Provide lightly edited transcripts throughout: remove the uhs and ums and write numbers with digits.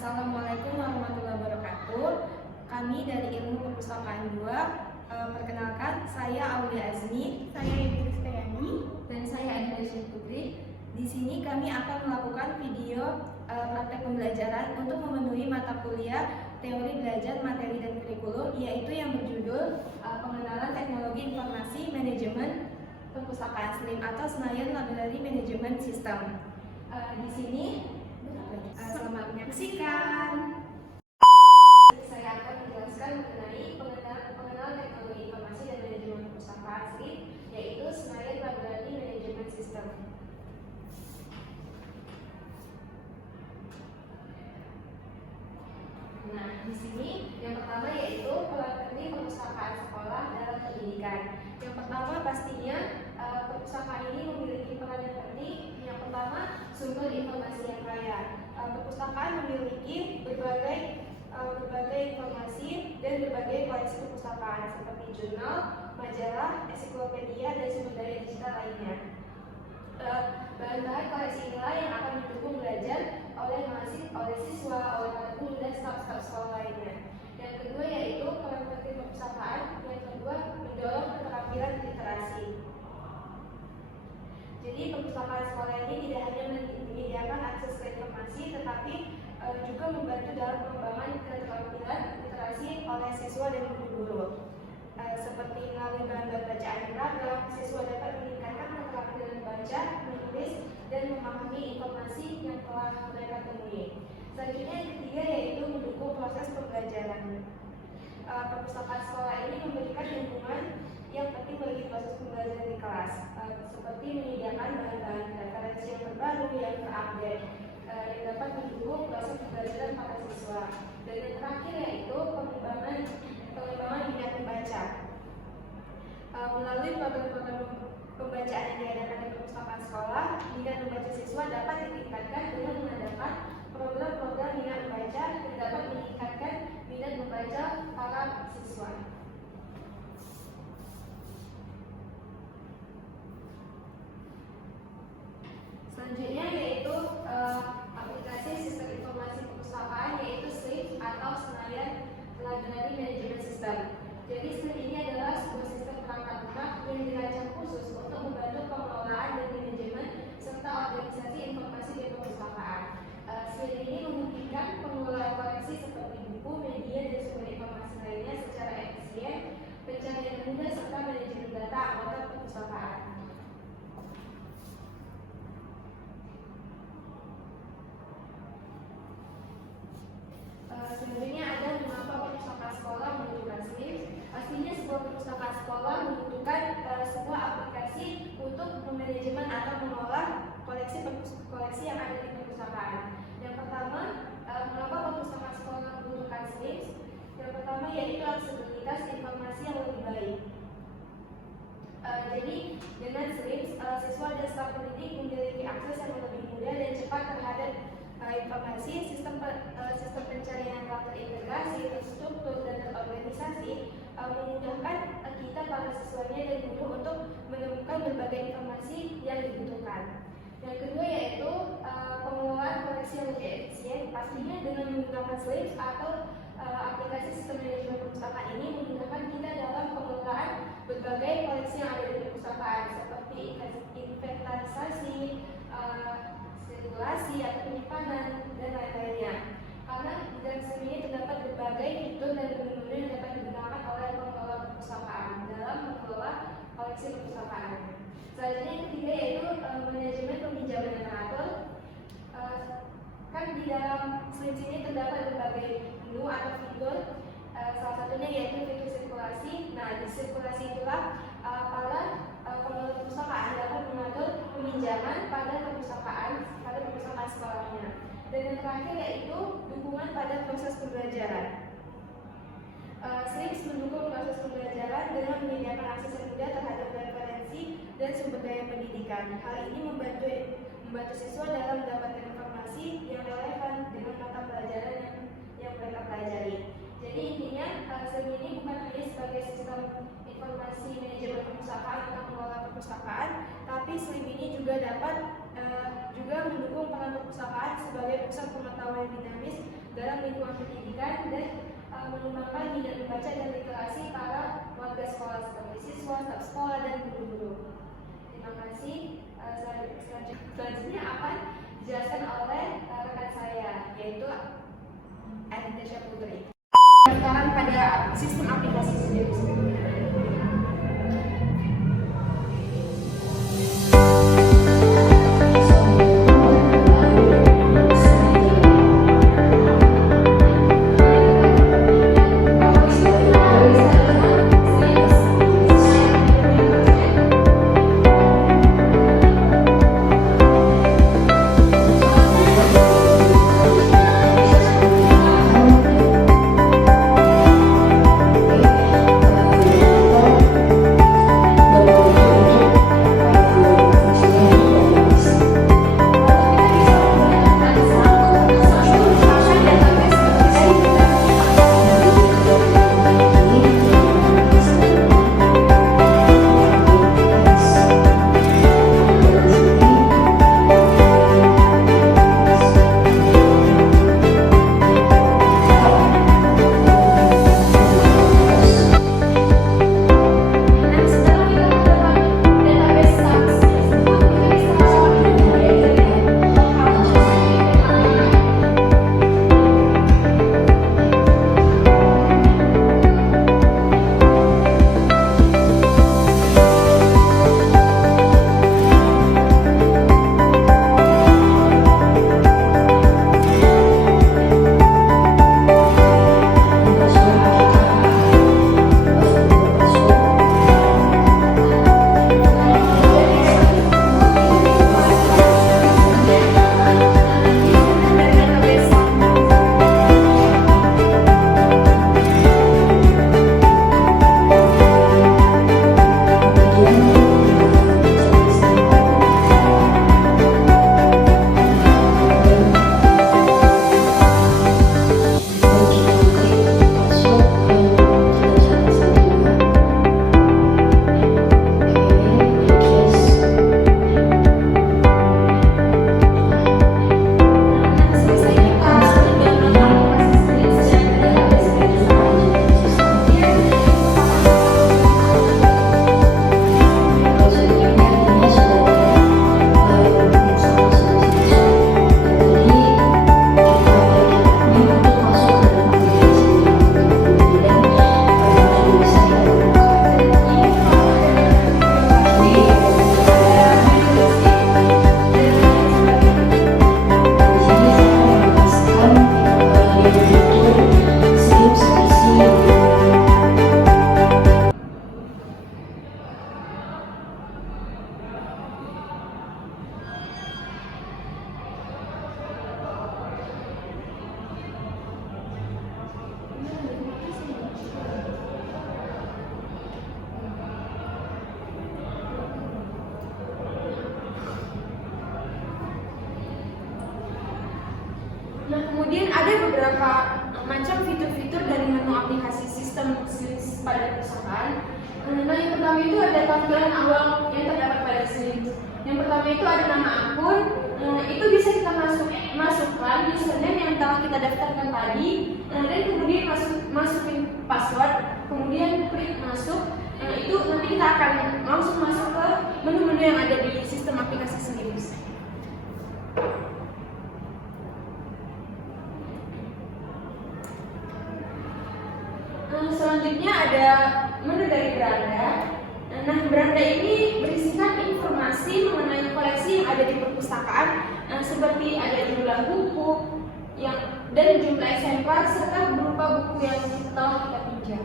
Assalamualaikum warahmatullahi wabarakatuh. Kami dari Ilmu Perpustakaan 2, perkenalkan saya Aulia Azmi, Saya Ibu Kristiani, dan saya Anissa Putri. Di sini kami akan melakukan video praktek pembelajaran untuk memenuhi mata kuliah teori belajar, materi, dan kurikulum, yaitu yang berjudul Pengenalan Teknologi Informasi Manajemen Perpustakaan SLIM atau Senayan Library Management System. Di sini selamat menyaksikan. Saya akan menjelaskan mengenai pengenalan teknologi informasi dan manajemen perpustakaan SLIM, yaitu Senayan Library Management System. Nah, di sini yang pertama yaitu peran penting perpustakaan sekolah dalam pendidikan. Yang pertama pastinya perpustakaan ini memiliki peran yang penting. Yang pertama, sumber informasi yang kaya. Perpustakaan memiliki berbagai informasi dan berbagai koleksi perpustakaan seperti jurnal, majalah, ensiklopedia, dan sumber daya digital lainnya. Bahan-bahan koleksi inilah yang akan didukung belajar oleh siswa, oleh para guru, dan staf-staf sekolah lainnya. Yang kedua yaitu peran penting perpustakaan. Yang kedua, mendorong keterampilan literasi. Jadi perpustakaan sekolah ini tidak hanya menyediakan akses ke informasi, tetapi juga membantu dalam pengembangan keterampilan literasi oleh siswa dan guru-guru. Seperti melalui bahan bacaan yang beragam, siswa dapat meningkatkan keterampilan membaca, menulis, dan memahami informasi yang telah mereka temui. Selanjutnya yang ketiga yaitu mendukung proses pembelajaran. Perpustakaan sekolah ini memberikan lingkungan yang penting bagi proses pembelajaran di kelas, seperti menyediakan bahan-bahan referensi yang terbaru, yang terupdate, yang dapat mendukung proses pembelajaran para siswa. Dan yang terakhir yaitu pengembangan minat membaca. Melalui program-program pembacaan yang diadakan di perpustakaan sekolah, minat membaca siswa dapat ditingkatkan dengan mengadakan program-program minat membaca yang dapat meningkatkan minat membaca para siswa. Selanjutnya yaitu aplikasi sistem informasi perpustakaan, yaitu SLIM atau Senayan Library Management System. Jadi SLIM ini adalah sebuah sistem perangkat lunak yang dirancang khusus untuk membantu pengelolaan dan manajemen serta organisasi informasi di perpustakaan. SLIM ini memungkinkan pengelolaan koleksi seperti buku, media, dan sumber informasi lainnya secara efisien, pencarian mudah, serta manajemen data anggota perpustakaan. Selanjutnya ada mengapa perpustakaan sekolah membutuhkan SLIM. Pastinya sebuah perpustakaan sekolah membutuhkan sebuah aplikasi untuk memanajemen atau mengolah koleksi yang ada di perpustakaan. Yang pertama, mengapa perpustakaan sekolah membutuhkan SLIM? Yang pertama yaitu aksesibilitas informasi yang lebih baik. Jadi dengan SLIM, siswa dan staf pendidik memiliki akses yang lebih mudah dan cepat terhadap informasi. Sistem pencarian yang telah terintegrasi, terstruktur, dan terorganisasi memudahkan kita para siswanya dan guru untuk menemukan berbagai informasi yang dibutuhkan. Yang kedua yaitu pengelolaan koleksi yang lebih efisien. Pastinya dengan menggunakan SLIM atau aplikasi sistem manajemen perpustakaan ini memudahkan kita dalam pengelolaan berbagai koleksi yang ada di perpustakaan seperti inventarisasi, sirkulasi atau penyimpanan, dan lain-lainnya. Karena di dalam SLIM ini terdapat berbagai fitur dan menu-menu yang dapat digunakan oleh pengelola perpustakaan dalam mengelola koleksi perpustakaan. Selanjutnya yang ketiga yaitu manajemen peminjaman yang teratur. Kan di dalam SLIM ini terdapat berbagai menu atau fitur. Salah satunya yaitu fitur sirkulasi. Nah, di sirkulasi itulah para pengelola perpustakaan dapat mengatur peminjaman pada perpustakaan sekolahnya. Dan yang terakhir yaitu dukungan pada proses pembelajaran. SLIM mendukung proses pembelajaran dengan menyediakan akses yang mudah terhadap referensi dan sumber daya pendidikan. Hal ini membantu siswa dalam mendapatkan informasi yang relevan dengan mata pelajaran yang mereka pelajari. Jadi intinya SLIM ini bukan hanya sebagai sistem informasi manajemen perpustakaan atau pengelola perpustakaan, tapi SLIM ini juga dapat juga mendukung peran perpustakaan sebagai pusat pengetahuan dinamis dalam lingkungan pendidikan dan mengembangkan minat membaca dan literasi para warga sekolah seperti siswa, staf sekolah, dan guru-guru. Terima kasih. Selanjutnya akan dijelaskan oleh rekan saya, yaitu Adinda Putri. Sekarang pada sistem aplikasi sendiri. Nah, kemudian ada beberapa macam fitur-fitur dari menu aplikasi sistem SLINS pada perusahaan. Nah, yang pertama itu ada tampilan awal yang terdapat pada SLINS. Yang pertama itu ada nama akun. Itu bisa kita masukkan username yang telah kita daftarkan tadi, dan kemudian masukin password, kemudian klik masuk. Itu nanti kita akan langsung masuk ke menu-menu yang ada di sistem aplikasi SLINS. Selanjutnya ada menu dari beranda. Nah, beranda ini berisikan informasi mengenai koleksi yang ada di perpustakaan, seperti ada jumlah buku dan jumlah eksemplar serta berupa buku yang telah kita pinjam.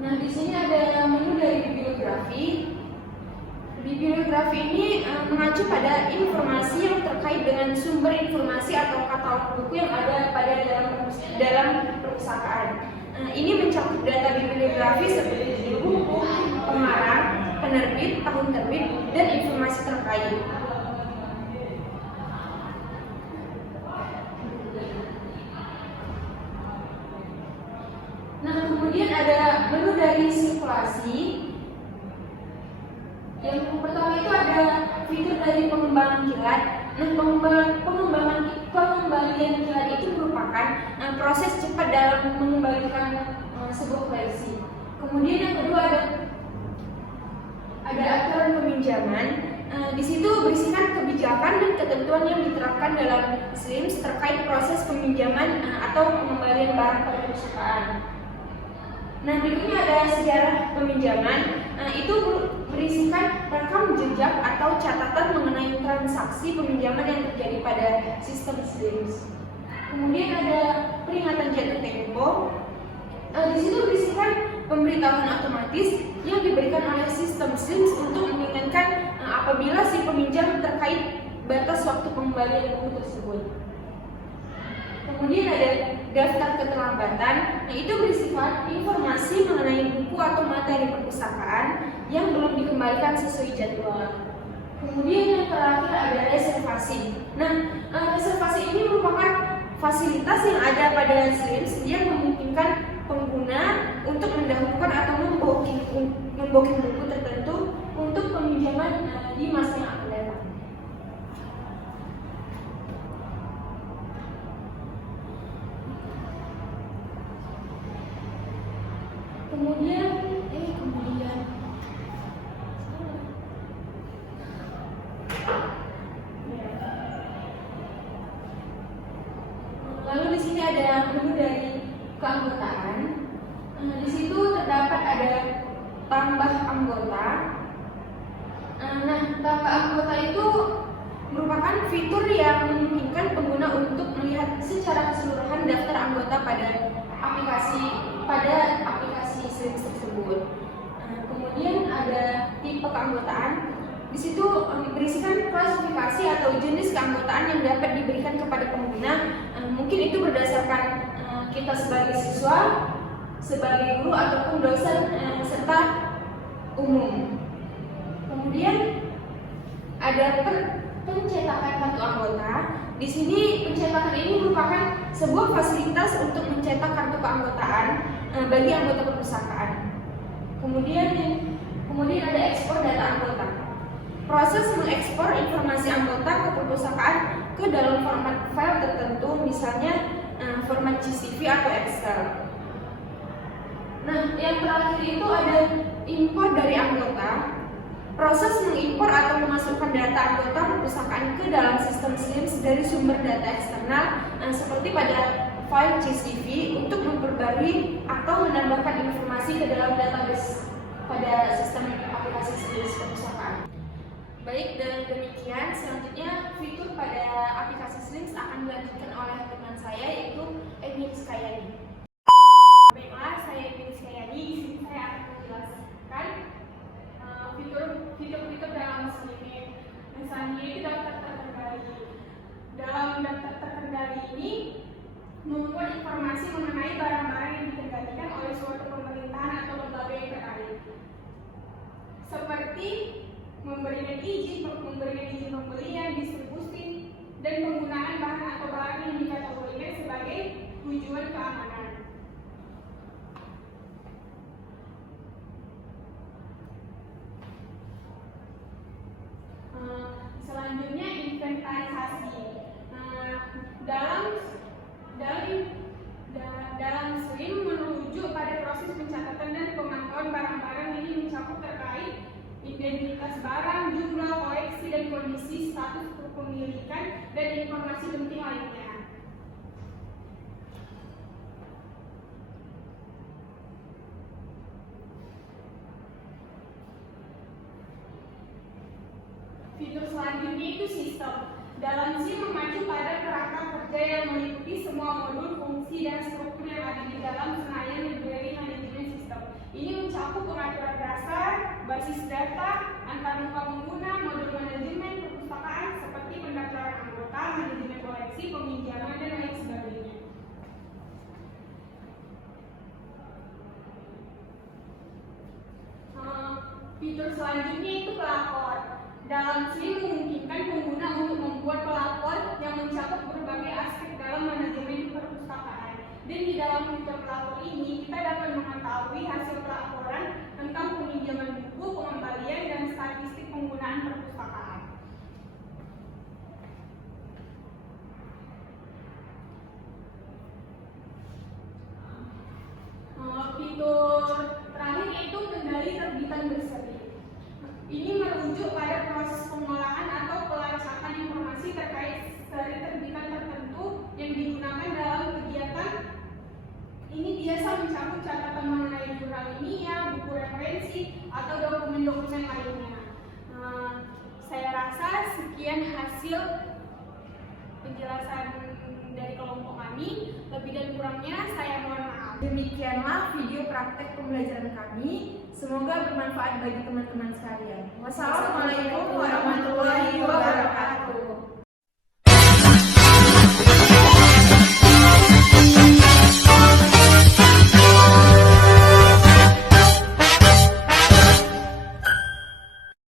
Nah, di sini ada menu dari bibliografi. Bibliografi ini mengacu pada informasi yang terkait dengan sumber informasi atau katalog buku yang ada pada dalam perpustakaan. Ini mencakup data bibliografi seperti judul buku, pengarang, penerbit, tahun terbit, dan informasi terkait. aplikasi. Yang pertama itu ada fitur dari pengembangan kilat. Nah, pengembalian kilat itu merupakan proses cepat dalam mengembalikan sebuah versi. Kemudian yang kedua ada aturan peminjaman. Di situ berisikan kebijakan dan ketentuan yang diterapkan dalam SLIMS terkait proses peminjaman atau pengembalian barang pada perusahaan. Nah, berikutnya ada sejarah peminjaman. Itu berisikan rekam jejak atau catatan mengenai transaksi peminjaman yang terjadi pada sistem SLIMS. Kemudian ada peringatan jatuh tempo. Di situ berisikan pemberitahuan otomatis yang diberikan oleh sistem SLIMS untuk mengingatkan apabila si peminjam terkait batas waktu pengembalian buku tersebut. Kemudian ada daftar keterlambatan. Nah, itu bersifat informasi mengenai buku atau materi perpustakaan yang belum dikembalikan sesuai jadwal. Kemudian yang terakhir ada reservasi. Nah, reservasi ini merupakan fasilitas yang ada pada SLIMS yang memungkinkan pengguna untuk mendahulukan atau membooking buku tertentu untuk peminjaman di masa yang akan datang. Kemudian lalu di sini ada menu dari keanggotaan. Di situ terdapat ada tambah anggota. Nah, tambah anggota itu merupakan fitur yang memungkinkan pengguna untuk melihat secara keseluruhan daftar anggota pada aplikasi SLIMS tersebut. Kemudian ada tipe keanggotaan. Di situ berisikan klasifikasi atau jenis keanggotaan yang dapat diberikan kepada pengguna. Mungkin itu berdasarkan kita sebagai siswa, sebagai guru ataupun dosen serta umum. Kemudian ada pencetakan kartu anggota. Di sini pencetakan ini merupakan sebuah fasilitas untuk mencetak kartu keanggotaan bagi anggota perpustakaan. Kemudian ada ekspor data anggota. Proses mengekspor informasi anggota ke perpustakaan ke dalam format file tertentu, misalnya format CSV atau Excel. Nah, yang terakhir itu ada impor dari anggota. Proses mengimpor atau memasukkan data anggota perpustakaan ke dalam sistem SLIMS dari sumber data eksternal seperti pada file CSV untuk memperbarui atau menambahkan informasi ke dalam database pada sistem aplikasi SLIMS perpustakaan. Baik, dan demikian selanjutnya fitur pada aplikasi SLIMS akan dilanjutkan oleh teman saya yaitu Emi Rizkayani. Baiklah, saya Emi Rizkayani. Di sini saya akan menjelaskan fitur-fitur dalam SLIMS. Misalnya itu daftar terkendali. Dalam daftar terkendali ini membuat informasi mengenai barang-barang yang dikendalikan oleh suatu pemerintahan atau lembaga yang terkait, seperti memberikan izin pembelian, distribusi, dan penggunaan bahan atau barang yang dikategorikan sebagai tujuan keamanan. Selanjutnya inventarisasi. Dalam SLIM merujuk pada proses pencatatan dan pemantauan barang-barang ini mencakup terkait identitas barang, jumlah, koleksi, dan kondisi status kepemilikan dan informasi penting lainnya. Fitur selanjutnya itu sistem. Dalam SLIM mengacu pada kerangka kerja yang meliputi semua modul, fungsi, dan struktur yang ada di dalam Senayan Library Management System. Ini mencakup pengaturan dasar, basis data, antarmuka pengguna, modul manajemen perpustakaan seperti pendaftaran anggota, manajemen koleksi, peminjaman, dan lain sebagainya. Fitur selanjutnya itu pelapor. Dalam SLIM memungkinkan pengguna untuk membuat pelapor yang mencakup berbagai aspek dalam manajemen perpustakaan. Dan di dalam fitur pelapor ini kita dapat mengetahui hasil pelaporan tentang ini biasa mencakup catatan mengenai jurnal ilmiah, buku referensi, atau dokumen-dokumen lainnya. Saya rasa sekian hasil penjelasan dari kelompok kami. Lebih dan kurangnya saya mohon maaf. Demikianlah video praktek pembelajaran kami. Semoga bermanfaat bagi teman-teman sekalian. Wassalamualaikum warahmatullahi wabarakatuh.